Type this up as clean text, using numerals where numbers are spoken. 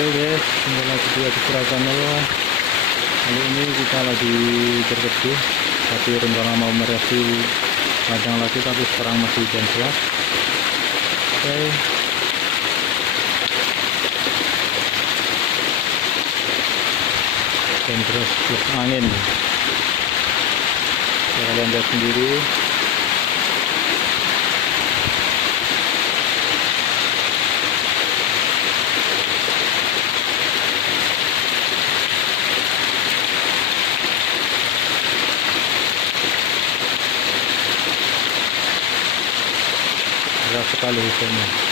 Oke guys, kembali lagi di Adipura Channel. Kali ini kita lagi berkebun, tapi rencana mau mereview ladang lagi, tapi sekarang masih jam 11. Oke, dan terus angin, ya, kalian lihat sendiri. Deras sekali hujannya.